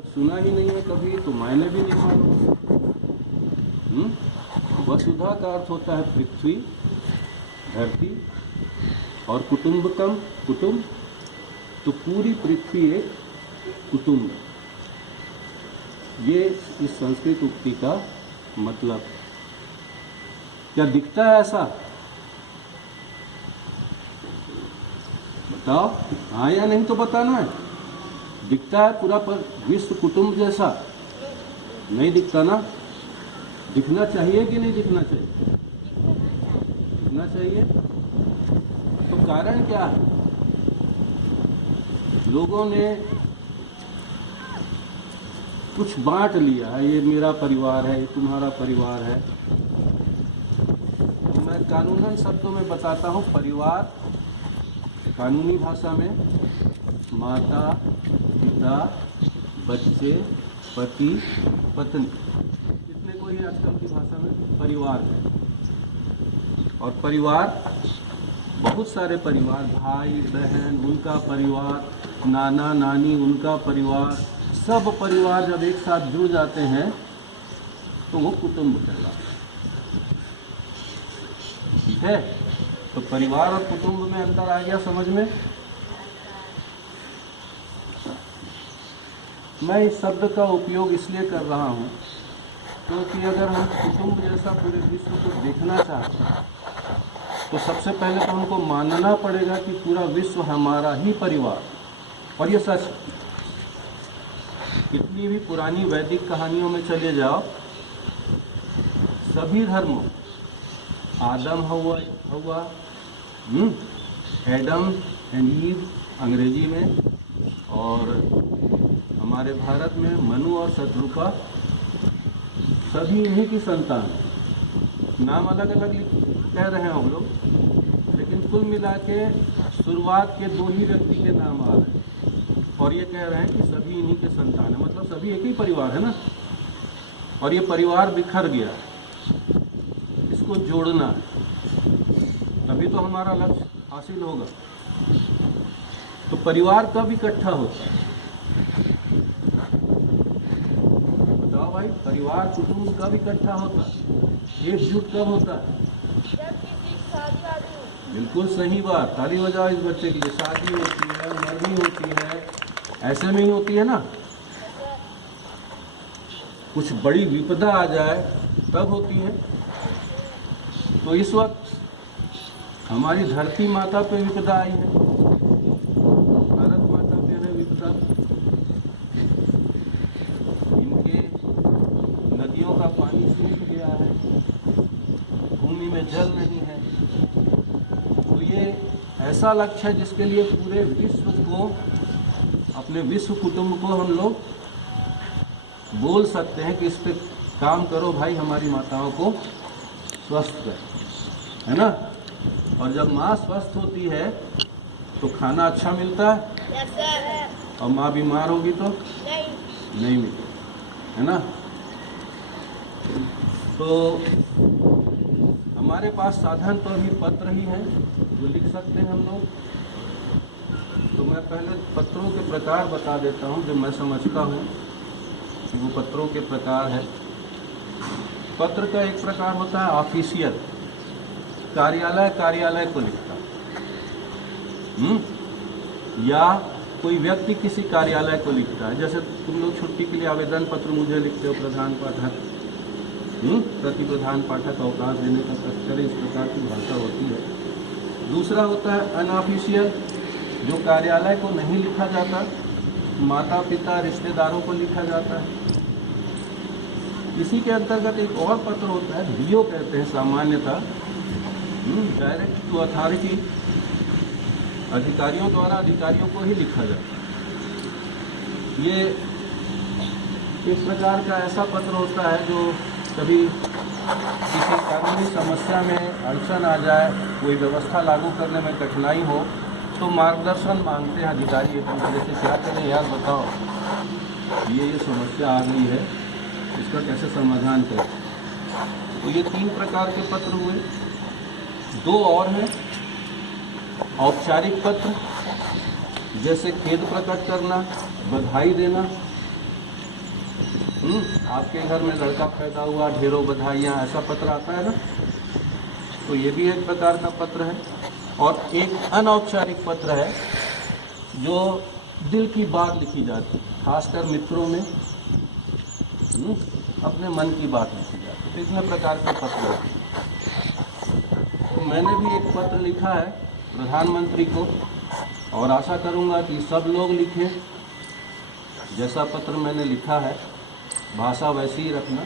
जब सुना ही नहीं है कभी तो मायने भी नहीं मालूम। वसुधा का अर्थ होता है पृथ्वी, धरती, और कुटुंबकम कुटुंब, तो पूरी पृथ्वी एक कुटुंब। ये इस संस्कृत उक्ति का मतलब। क्या दिखता है ऐसा? बताओ, हाँ या नहीं तो बताना है। दिखता है पूरा पर विश्व कुटुंब जैसा? नहीं दिखता ना। दिखना चाहिए कि नहीं दिखना चाहिए? दिखना चाहिए। तो कारण क्या है? लोगों ने कुछ बांट लिया है, ये मेरा परिवार है, ये तुम्हारा परिवार है। तो मैं कानूनन शब्दों में बताता हूँ। परिवार कानूनी भाषा में माता, पिता, बच्चे, पति, पत्नी, कितने को ही आजकल की भाषा में परिवार है। और परिवार बहुत सारे परिवार, भाई बहन उनका परिवार, नाना नानी उनका परिवार, सब परिवार जब एक साथ जुड़ जाते हैं तो वो कुटुंब कहलाता है। ठीक है? तो परिवार और कुटुंब में अंतर आ गया समझ में? मैं इस शब्द का उपयोग इसलिए कर रहा हूँ क्योंकि अगर हम कुटुंब जैसा पूरे विश्व को देखना चाहते हैं तो सबसे पहले तो हमको मानना पड़ेगा कि पूरा विश्व हमारा ही परिवार। और ये सच है। कितनी भी पुरानी वैदिक कहानियों में चले जाओ, सभी धर्मों, आदम हवा, एडम एंड ईव अंग्रेजी में, और हमारे भारत में मनु और शत्रुपा, सभी इन्हीं की संतान है। नाम अलग अलग कह रहे हैं हम लोग, लेकिन कुल मिला के शुरुआत के दो ही व्यक्ति के नाम आ रहे हैं और ये कह रहे हैं कि सभी इन्हीं के संतान है। मतलब सभी एक ही परिवार है ना। और ये परिवार बिखर गया है, इसको जोड़ना है, तभी तो हमारा लक्ष्य हासिल होगा। तो परिवार कब इकट्ठा होता है? बताओ भाई, परिवार कुटुंब कब इकट्ठा होता है? एकजुट कब होता है? बिल्कुल सही बात। ताली बजाओ इस बच्चे के लिए। शादी होती है, मरनी होती है, ऐसे में ही होती है ना। कुछ बड़ी विपदा आ जाए तब होती है। तो इस वक्त हमारी धरती माता पे विपदा आई है, भारत माता पे है विपदा। इनके नदियों का पानी सूख गया है, भूमि में जल नहीं है। तो ये ऐसा लक्ष्य है जिसके लिए पूरे विश्व को, अपने विश्व कुटुंब को हम लोग बोल सकते हैं कि इस पे काम करो भाई, हमारी माताओं को स्वस्थ करें, है ना। और जब माँ स्वस्थ होती है तो खाना अच्छा मिलता है, और माँ बीमार होगी तो नहीं मिलता, है ना। तो हमारे पास साधन तो अभी पत्र ही है जो लिख सकते हैं हम लोग। तो मैं पहले पत्रों के प्रकार बता देता हूँ जो मैं समझता हूँ कि वो पत्रों के प्रकार है। पत्र का एक प्रकार होता है ऑफिशियल, कार्यालय को लिखता है। या कोई व्यक्ति किसी कार्यालय को लिखता है। जैसे तुम लोग छुट्टी के लिए आवेदन पत्र मुझे लिखते हो, प्रधान पाठक, प्रति प्रधान पाठक अवकाश देने का प्रक्रिया, इस प्रकार की भाषा होती है। दूसरा होता है अनऑफिशियल, जो कार्यालय को नहीं लिखा जाता, माता पिता रिश्तेदारों को लिखा जाता है। इसी के अंतर्गत एक और पत्र होता है, डीओ कहते हैं सामान्यतः, डायरेक्ट टू अथॉरिटी, अधिकारियों द्वारा अधिकारियों को ही लिखा जाता है। ये इस प्रकार का ऐसा पत्र होता है जो कभी किसी कानूनी समस्या में अड़चन आ जाए, कोई व्यवस्था लागू करने में कठिनाई हो, तो मार्गदर्शन मांगते हैं अधिकारी एक दूसरे से, क्या करें यार बताओ, ये समस्या आ गई है, इसका कैसे समाधान करें। तो ये 3 प्रकार के पत्र हुए। 2 और हैं, औपचारिक पत्र, जैसे खेद प्रकट करना, बधाई देना, आपके घर में लड़का पैदा हुआ, ढेरों बधाइयाँ, ऐसा पत्र आता है ना। तो ये भी एक प्रकार का पत्र है। और एक अनौपचारिक पत्र है जो दिल की बात लिखी जाती है, खासकर मित्रों में अपने मन की बात लिखी जाती है। तो इतने प्रकार के पत्र होते हैं। तो मैंने भी एक पत्र लिखा है प्रधानमंत्री को, और आशा करूंगा कि सब लोग लिखें। जैसा पत्र मैंने लिखा है भाषा वैसी ही रखना।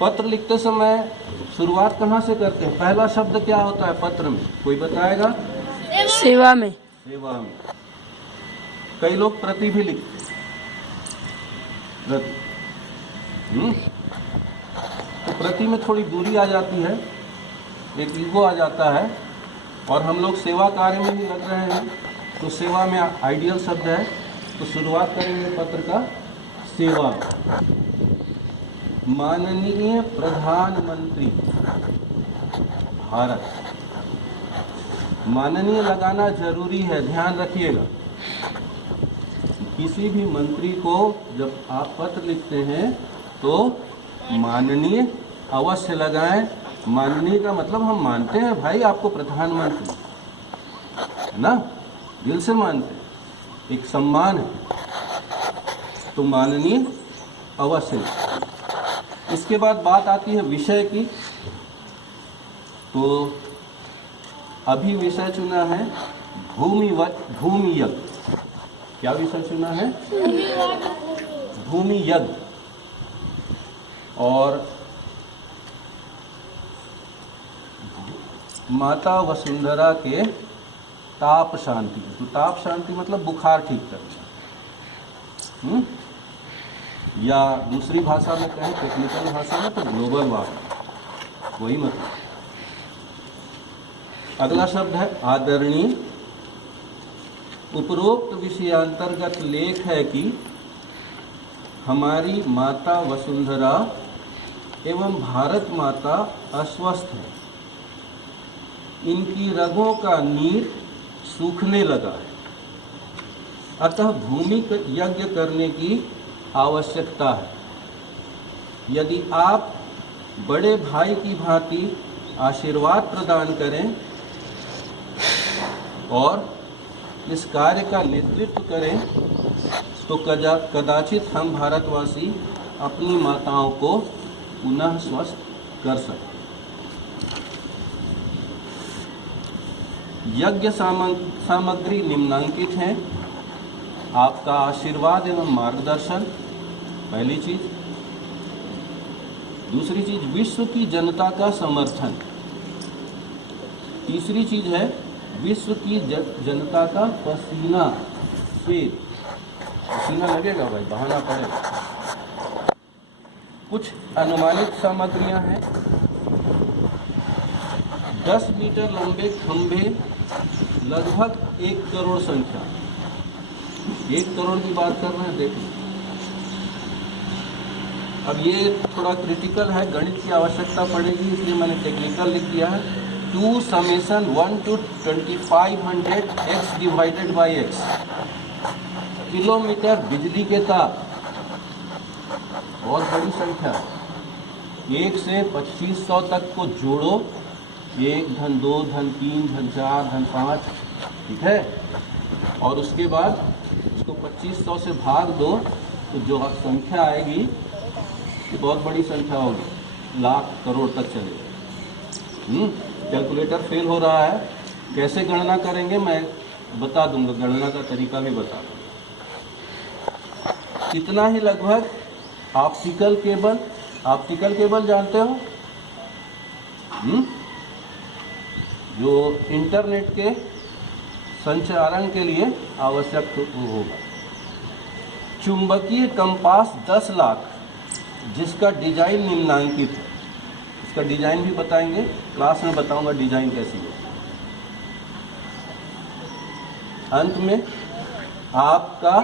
पत्र लिखते समय शुरुआत कहाँ से करते हैं? पहला शब्द क्या होता है पत्र में, कोई बताएगा? सेवा में। सेवा में। कई लोग प्रति भी लिखते प्रति। तो प्रति में थोड़ी दूरी आ जाती है, एक ईगो आ जाता है, और हम लोग सेवा कार्य में ही लग रहे हैं। तो सेवा में आइडियल शब्द है, तो शुरुआत करेंगे पत्र का सेवा। माननीय प्रधानमंत्री भारत। माननीय लगाना जरूरी है, ध्यान रखिएगा। किसी भी मंत्री को जब आप पत्र लिखते हैं तो माननीय अवश्य लगाएं। माननीय का मतलब हम मानते हैं भाई आपको प्रधानमंत्री, है ना, दिल से मानते हैं, एक सम्मान है। तो माननीय अवश्य। इसके बाद बात आती है विषय की। तो अभी विषय चुना है भूमि यज्ञ। क्या विषय चुना है? भूमि यज्ञ। और माता वसुंधरा के ताप शांति। तो ताप शांति मतलब बुखार ठीक करना, या दूसरी भाषा में कहें, टेक्निकल भाषा में, तो ग्लोबल वार्मिंग, वही मतलब। अगला शब्द है आदरणीय। उपरोक्त विषयांतर्गत लेख है कि हमारी माता वसुंधरा एवं भारत माता अस्वस्थ है। इनकी रगों का नीर सूखने लगा है, अतः भूमि यज्ञ करने की आवश्यकता है। यदि आप बड़े भाई की भांति आशीर्वाद प्रदान करें और इस कार्य का नेतृत्व करें तो कदाचित हम भारतवासी अपनी माताओं को पुनः स्वस्थ कर सकते। यज्ञ सामग्री निम्नांकित है। आपका आशीर्वाद एवं मार्गदर्शन, पहली चीज। दूसरी चीज विश्व की जनता का समर्थन। तीसरी चीज है विश्व की जनता का पसीना। पसीना लगेगा भाई, बहाना पड़ेगा। कुछ अनुमानित सामग्रियां हैं। 10 मीटर लंबे खंभे, लगभग 1 करोड़ संख्या। 1 करोड़ की बात कर रहे हैं, देखिए। अब ये थोड़ा क्रिटिकल है, गणित की आवश्यकता पड़ेगी, इसलिए मैंने टेक्निकल लिख दिया है। 2 summation 1 to 2500 x divided by x। Kilometre बिजली के तार, बहुत बड़ी संख्या। 1 से 2500 तक को जोड़ो, 1 धन 2 धन 3 धन 4 धन 5, ठीक है। और उसके बाद उसको 2500 से भाग दो, तो जो संख्या आएगी ये बहुत बड़ी संख्या होगी, लाख करोड़ तक चलेगी। कैलकुलेटर फेल हो रहा है, कैसे गणना करेंगे मैं बता दूंगा, गणना का तरीका भी बता दूंगा। इतना ही लगभग ऑप्टिकल केबल जानते हो, जो इंटरनेट के संचारण के लिए आवश्यक होगा। चुंबकीय कंपास 10 लाख, जिसका डिजाइन निम्नांकित है। इसका डिजाइन भी बताएंगे, क्लास में बताऊंगा डिजाइन कैसी है। अंत में आपका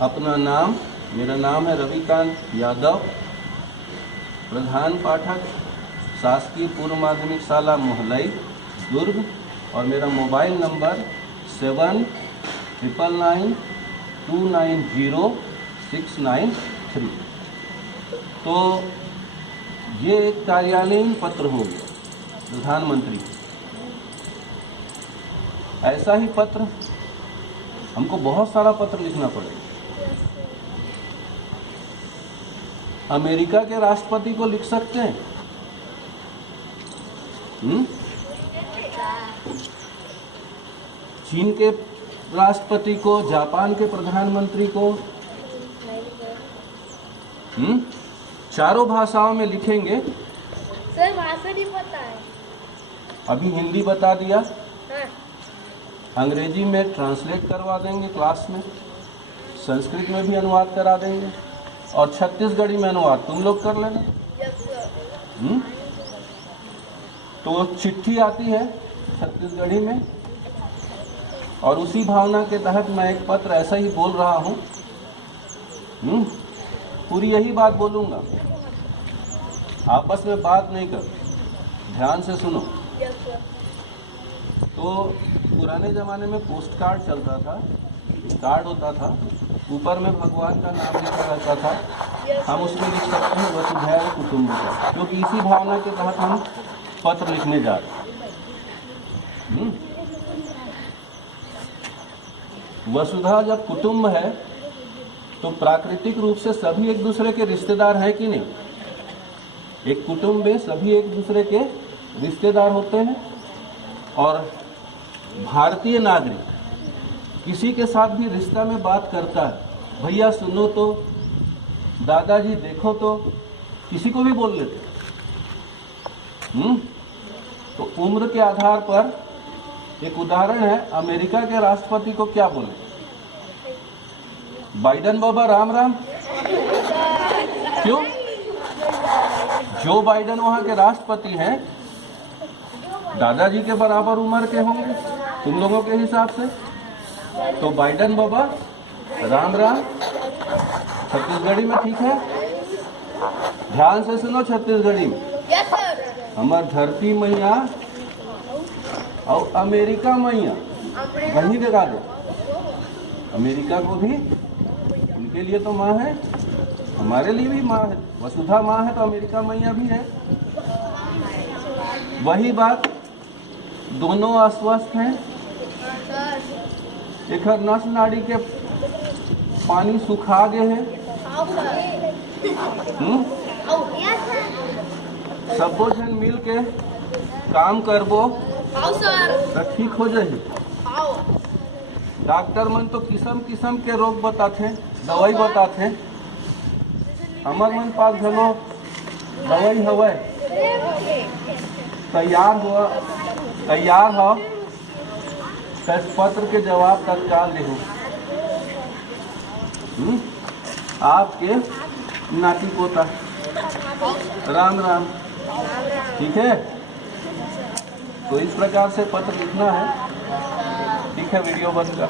अपना नाम, मेरा नाम है रविकांत यादव, प्रधान पाठक, शासकीय पूर्व माध्यमिक शाला मोहलई दुर्ग, और मेरा मोबाइल नंबर 7999290790 693। तो ये एक कार्यालयीन पत्र हो गया प्रधानमंत्री। ऐसा ही पत्र हमको बहुत सारा पत्र लिखना पड़ेगा। अमेरिका के राष्ट्रपति को लिख सकते हैं? चीन के राष्ट्रपति को, जापान के प्रधानमंत्री को, चारों भाषाओं में लिखेंगे। सर भाषा नहीं पता है। अभी हिंदी बता दिया, हाँ। अंग्रेजी में ट्रांसलेट करवा देंगे क्लास में, संस्कृत में भी अनुवाद करा देंगे, और छत्तीसगढ़ी में अनुवाद तुम लोग कर लेना। तो चिट्ठी आती है छत्तीसगढ़ी में, और उसी भावना के तहत मैं एक पत्र ऐसा ही बोल रहा हूँ। पूरी यही बात बोलूँगा, आपस में बात नहीं कर, ध्यान से सुनो। तो पुराने ज़माने में पोस्ट कार्ड चलता था, कार्ड होता था, ऊपर में भगवान का नाम लिखा रहता था। हम उसमें लिख सकते हैं वसुधैव कुटुम्बकम्, क्योंकि इसी भावना के तहत हम पत्र लिखने जा रहे हैं। वसुधा जब कुटुंब है तो प्राकृतिक रूप से सभी एक दूसरे के रिश्तेदार हैं कि नहीं? एक कुटुंब में सभी एक दूसरे के रिश्तेदार होते हैं। और भारतीय नागरिक किसी के साथ भी रिश्ता में बात करता है, भैया सुनो तो, दादाजी देखो तो, किसी को भी बोल लेते। तो उम्र के आधार पर एक उदाहरण है, अमेरिका के राष्ट्रपति को क्या बोले? बाइडेन बाबा राम राम। क्यों? जो बाइडेन वहां के राष्ट्रपति हैं, दादाजी के बराबर उम्र के होंगे तुम लोगों के हिसाब से। तो बाइडेन बाबा राम राम छत्तीसगढ़ी में, ठीक है? ध्यान से सुनो छत्तीसगढ़ी में। Yes sir. हमार धरती मैया और अमेरिका मैया वहीं लगा दो। अमेरिका को भी, उनके लिए तो माँ है, हमारे लिए भी माँ है। वसुधा माँ है तो अमेरिका मैया भी है। वही बात, दोनों अस्वस्थ हैं। एक नस नाड़ी के पानी सुखा गए हैं। सबो जन मिल के काम करबो तो ठीक हो जाए। डॉक्टर मन तो किस्म किस्म के रोग बताते, दवाई बताते। हमार मन पास घलो दवाई हवे, तैयार हो। पत्र के जवाब तत्काल देहूँ। आपके नाती पोता राम राम, ठीक है? तो इस प्रकार से पत्र लिखना है। ठीक है, वीडियो बंद कर।